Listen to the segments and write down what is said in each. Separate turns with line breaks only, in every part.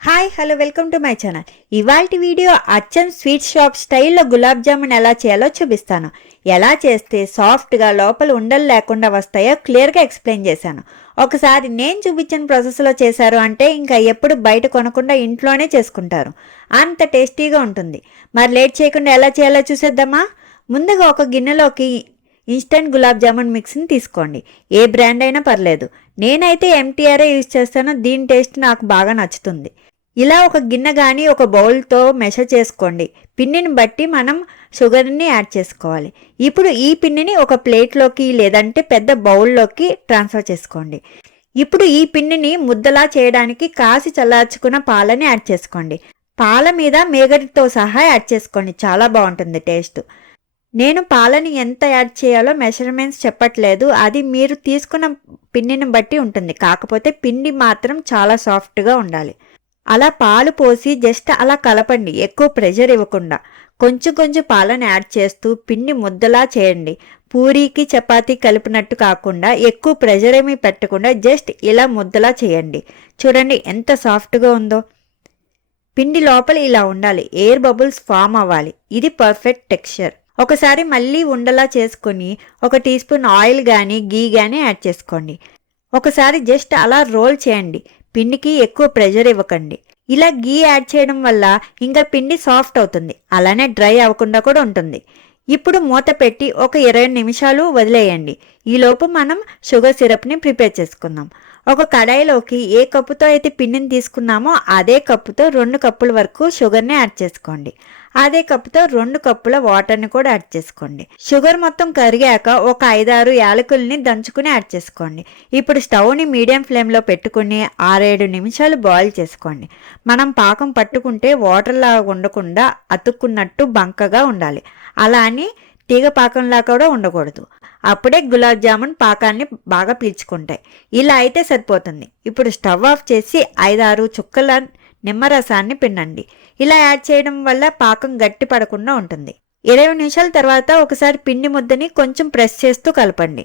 Hi hello welcome to my channel ఇవాల్టి video అచ్చం sweet shop స్టైల్లో గులాబ్ జామున్ ఎలా చేయాలో చూపిస్తాను. ఎలా చేస్తే సాఫ్ట్గా లోపల ఉండలు లేకుండా వస్తాయో క్లియర్గా ఎక్స్ప్లెయిన్ చేశాను. ఒకసారి నేను చూపించిన ప్రాసెస్లో చేశారు అంటే ఇంకా ఎప్పుడు బయట కొనకుండా ఇంట్లోనే చేసుకుంటారు. అంత టేస్టీగా ఉంటుంది. మరి లేట్ చేయకుండా ఎలా చేయాలో చూసేద్దామా? ముందుగా ఒక గిన్నెలోకి ఇన్స్టంట్ గులాబ్ జామున్ మిక్స్ని తీసుకోండి. ఏ బ్రాండ్ అయినా పర్లేదు. నేనైతే ఎంటీఆర్ఏ యూజ్ చేస్తాను దీని టేస్ట్ నాకు బాగా నచ్చుతుంది. ఇలా ఒక గిన్నె కానీ ఒక బౌల్తో మెషర్ చేసుకోండి. పిన్నిని బట్టి మనం షుగర్ని యాడ్ చేసుకోవాలి. ఇప్పుడు ఈ పిన్నిని ఒక ప్లేట్లోకి లేదంటే పెద్ద బౌల్లోకి ట్రాన్స్ఫర్ చేసుకోండి. ఇప్పుడు ఈ పిన్నిని ముద్దలా చేయడానికి కాసి చల్లార్చుకున్న పాలని యాడ్ చేసుకోండి. పాల మీద మేగటితో సహా యాడ్ చేసుకోండి. చాలా బాగుంటుంది టేస్ట్ నేను పాలని ఎంత యాడ్ చేయాలో మెషర్మెంట్స్ చెప్పట్లేదు. అది మీరు తీసుకున్న పిండిని బట్టి ఉంటుంది. కాకపోతే పిండి మాత్రం చాలా సాఫ్ట్గా ఉండాలి. అలా పాలు పోసి జస్ట్ అలా కలపండి ఎక్కువ ప్రెషర్ ఇవ్వకుండా. కొంచెం కొంచెం పాలను యాడ్ చేస్తూ పిండి ముద్దలా చేయండి. పూరీకి చపాతీ కలిపినట్టు కాకుండా ఎక్కువ ప్రెషర్ ఏమీ పెట్టకుండా జస్ట్ ఇలా ముద్దలా చేయండి. చూడండి ఎంత సాఫ్ట్గా ఉందో. పిండి లోపల ఇలా ఉండాలి. ఎయిర్ బబుల్స్ ఫామ్ అవ్వాలి. ఇది పర్ఫెక్ట్ టెక్స్చర్. ఒకసారి మళ్ళీ ఉండలా చేసుకొని ఒక టీ స్పూన్ ఆయిల్ కానీ గీ కానీ యాడ్ చేసుకోండి. ఒకసారి జస్ట్ అలా రోల్ చేయండి. పిండికి ఎక్కువ ప్రెషర్ ఇవ్వకండి. ఇలా గీ యాడ్ చేయడం వల్ల ఇంకా పిండి సాఫ్ట్ అవుతుంది. అలానే డ్రై అవ్వకుండా కూడా ఉంటుంది. ఇప్పుడు మూత పెట్టి ఒక ఇరవై నిమిషాలు వదిలేయండి. ఈలోపు మనం షుగర్ సిరప్ని ప్రిపేర్ చేసుకుందాం. ఒక కడాయిలోకి ఏ కప్పుతో అయితే పిండిని తీసుకున్నామో అదే కప్పుతో రెండు కప్పుల వరకు షుగర్ని యాడ్ చేసుకోండి. అదే కప్పుతో రెండు కప్పుల వాటర్ని కూడా యాడ్ చేసుకోండి. షుగర్ మొత్తం కరిగాక ఒక ఐదారు యాలకుల్ని దంచుకుని యాడ్ చేసుకోండి. ఇప్పుడు స్టవ్ని మీడియం ఫ్లేమ్లో పెట్టుకుని ఆరేడు నిమిషాలు బాయిల్ చేసుకోండి. మనం పాకం పట్టుకుంటే వాటర్లా ఉండకుండా అతుక్కున్నట్టు బంకగా ఉండాలి. అలా అని తీగ పాకంలా కూడా ఉండకూడదు. అప్పుడే గులాబ్ జామున్ పాకాన్ని బాగా పీల్చుకుంటాయి. ఇలా అయితే సరిపోతుంది. ఇప్పుడు స్టవ్ ఆఫ్ చేసి ఐదారు చుక్కల నిమ్మరసాన్ని పిండండి. ఇలా యాడ్ చేయడం వల్ల పాకం గట్టి పడకుండా ఉంటుంది. ఇరవై నిమిషాల తర్వాత ఒకసారి పిండి ముద్దని కొంచెం ప్రెస్ చేస్తూ కలపండి.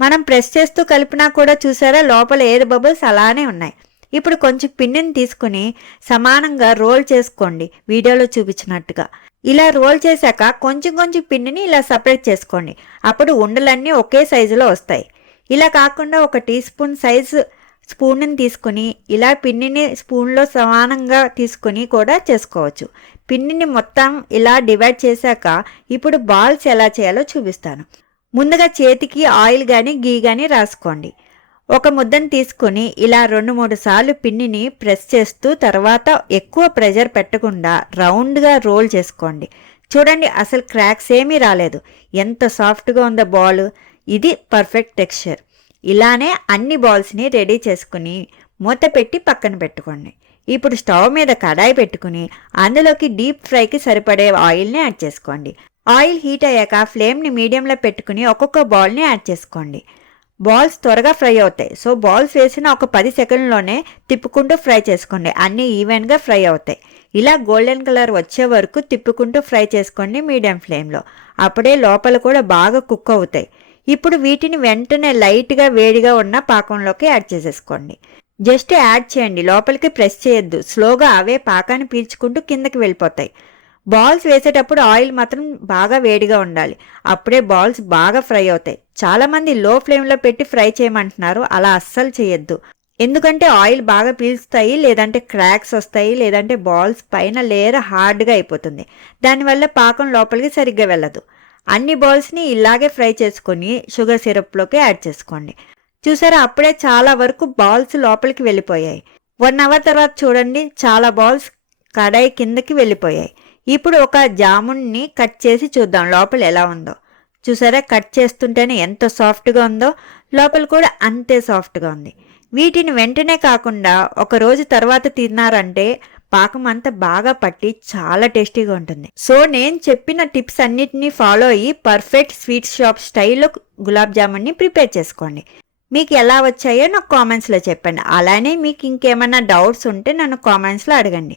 మనం ప్రెస్ చేస్తూ కలిపినా కూడా చూసారా లోపల ఎయిర్ బబుల్స్ అలానే ఉన్నాయి. ఇప్పుడు కొంచెం పిండిని తీసుకుని సమానంగా రోల్ చేసుకోండి వీడియోలో చూపించినట్టుగా. ఇలా రోల్ చేశాక కొంచెం కొంచెం పిండిని ఇలా సపరేట్ చేసుకోండి. అప్పుడు ఉండలన్నీ ఒకే సైజులో వస్తాయి. ఇలా కాకుండా ఒక టీ స్పూన్ సైజు స్పూన్ని తీసుకుని ఇలా పిండిని స్పూన్లో సమానంగా తీసుకుని కూడా చేసుకోవచ్చు. పిండిని మొత్తం ఇలా డివైడ్ చేశాక ఇప్పుడు బాల్స్ ఎలా చేయాలో చూపిస్తాను. ముందుగా చేతికి ఆయిల్ కానీ గీ కానీ రాసుకోండి. ఒక ముద్దను తీసుకొని ఇలా రెండు మూడు సార్లు పిన్నిని ప్రెస్ చేస్తూ తర్వాత ఎక్కువ ప్రెషర్ పెట్టకుండా రౌండ్గా రోల్ చేసుకోండి. చూడండి అసలు క్రాక్స్ ఏమీ రాలేదు. ఎంత సాఫ్ట్గా ఉందో బాల్. ఇది పర్ఫెక్ట్ టెక్స్చర్. ఇలానే అన్ని బాల్స్ని రెడీ చేసుకుని మూత పెట్టి పక్కన పెట్టుకోండి. ఇప్పుడు స్టవ్ మీద కడాయి పెట్టుకుని అందులోకి డీప్ ఫ్రైకి సరిపడే ఆయిల్ని యాడ్ చేసుకోండి. ఆయిల్ హీట్ అయ్యాక ఫ్లేమ్ని మీడియంలో పెట్టుకుని ఒక్కొక్క బాల్ని యాడ్ చేసుకోండి. బాల్స్ త్వరగా ఫ్రై అవుతాయి. సో బాల్స్ వేసిన ఒక పది సెకండ్లోనే తిప్పుకుంటూ ఫ్రై చేసుకోండి. అన్నీ ఈవెన్గా ఫ్రై అవుతాయి. ఇలా గోల్డెన్ కలర్ వచ్చే వరకు తిప్పుకుంటూ ఫ్రై చేసుకోండి మీడియం ఫ్లేమ్లో. అప్పుడే లోపల కూడా బాగా కుక్ అవుతాయి. ఇప్పుడు వీటిని వెంటనే లైట్గా వేడిగా ఉన్న పాకంలోకి యాడ్ చేసేసుకోండి. జస్ట్ యాడ్ చేయండి. లోపలికి ప్రెస్ చేయొద్దు. స్లోగా అవే పాకాన్ని పీల్చుకుంటూ కిందకి వెళ్ళిపోతాయి. బాల్స్ వేసేటప్పుడు ఆయిల్ మాత్రం బాగా వేడిగా ఉండాలి. అప్పుడే బాల్స్ బాగా ఫ్రై అవుతాయి. చాలామంది లో ఫ్లేమ్లో పెట్టి ఫ్రై చేయమంటున్నారు. అలా అస్సలు చేయొద్దు. ఎందుకంటే ఆయిల్ బాగా పీల్చుతాయి లేదంటే క్రాక్స్ వస్తాయి లేదంటే బాల్స్ పైన లేయర్ హార్డ్గా అయిపోతుంది. దానివల్ల పాకం లోపలికి సరిగ్గా వెళ్ళదు. అన్ని బాల్స్ని ఇలాగే ఫ్రై చేసుకొని షుగర్ సిరప్లోకి యాడ్ చేసుకోండి. చూసారా? అప్పుడే చాలా వరకు బాల్స్ లోపలికి వెళ్ళిపోయాయి. వన్ అవర్ తర్వాత చూడండి చాలా బాల్స్ కడాయి కిందకి వెళ్ళిపోయాయి. ఇప్పుడు ఒక జామున్ని కట్ చేసి చూద్దాం. లోపల ఎలా ఉందో. చూసారా? కట్ చేస్తుంటేనే ఎంత సాఫ్ట్గా ఉందో. లోపల కూడా అంతే సాఫ్ట్గా ఉంది. వీటిని వెంటనే కాకుండా ఒక రోజు తర్వాత తిన్నారంటే పాకం అంతా బాగా పట్టి చాలా టేస్టీగా ఉంటుంది. సో నేను చెప్పిన టిప్స్ అన్నిటినీ ఫాలో అయ్యి పర్ఫెక్ట్ స్వీట్ షాప్ స్టైల్లో గులాబ్ జామున్ని ప్రిపేర్ చేసుకోండి. మీకు ఎలా వచ్చాయో నాకు కామెంట్స్లో చెప్పండి. అలానే మీకు ఇంకేమైనా డౌట్స్ ఉంటే నన్ను కామెంట్స్లో అడగండి.